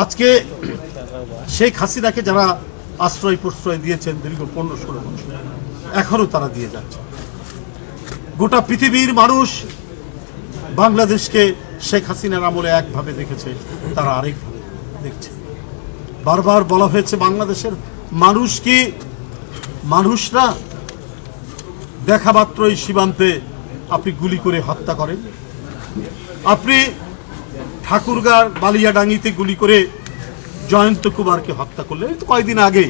আজকে শেখ হাসিনাকে যারা আশ্রয় প্রশ্রয় দিয়েছেন দীর্ঘ 15-16 বছর, এখনো তারা দিয়ে যাচ্ছে। গোটা পৃথিবীর মানুষ বাংলাদেশকে শেখ হাসিনার আমলে একভাবে দেখেছে, তারা আরেকভাবে দেখছে। বারবার বলা হয়েছে বাংলাদেশের মানুষ কি মানুষ না? দেখা মাত্রই সীমান্তে আপনি গুলি করে হত্যা করেন, আপনি ঠাকুরগাঁর বালিয়াডাঙ্গিতে গুলি করে জয়ন্ত কুমারকে হত্যা করলেন। কয়েকদিন আগে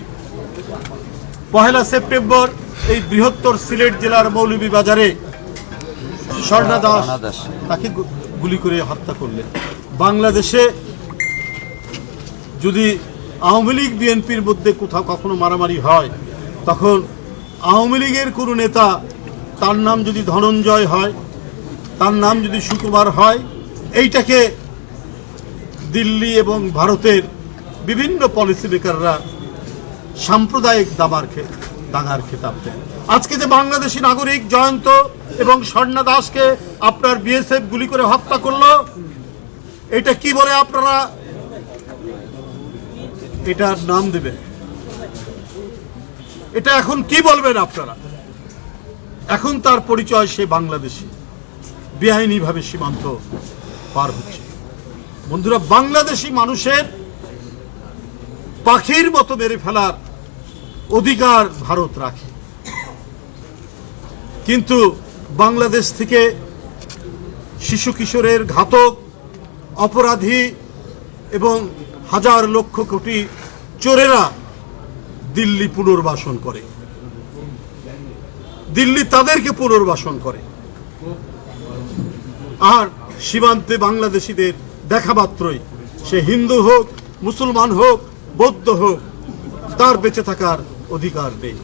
1 সেপ্টেম্বর এই বৃহত্তর সিলেট জেলার মৌলভীবাজারে স্বর্ণা দাস তাকে গুলি করে হত্যা করলেন। বাংলাদেশে যদি আওয়ামী লীগ বিএনপির মধ্যে কোথাও কখনো মারামারি হয়, তখন আওয়ামী লীগের কোনো নেতা, তার নাম যদি ধনঞ্জয় হয়, তার নাম যদি সুকুমার হয়, এইটাকে দিল্লি এবং ভারতের বিভিন্ন পলিসি মেকাররা সাম্প্রদায়িক দাঙ্গার খেতাব দেন। আজকে যে বাংলাদেশি নাগরিক জয়ন্ত এবং স্বর্ণা দাসকে আপনার বিএসএফ গুলি করে হত্যা করলো, এটা কি বলে আপনারা এটার নাম দেবেন? এটা এখন কি বলবেন আপনারা? এখন তার পরিচয় সে বাংলাদেশি, বেআইনিভাবে সীমান্ত পার হচ্ছে। বন্ধুরা, বাংলাদেশি মানুষের পাখির মতো মেরে ফেলার অধিকার ভারত রাখে, কিন্তু বাংলাদেশ থেকে শিশু কিশোরের ঘাতক অপরাধী এবং হাজার লক্ষ কোটি চোরেরা দিল্লি পুনর্বাসন করে, দিল্লি তাদেরকে পুনর্বাসন করে। আর সীমান্তে বাংলাদেশিদের দেখা মাত্রই, সে হিন্দু হোক, মুসলমান হোক, বৌদ্ধ হোক, তার বেঁচে থাকার অধিকার নেই।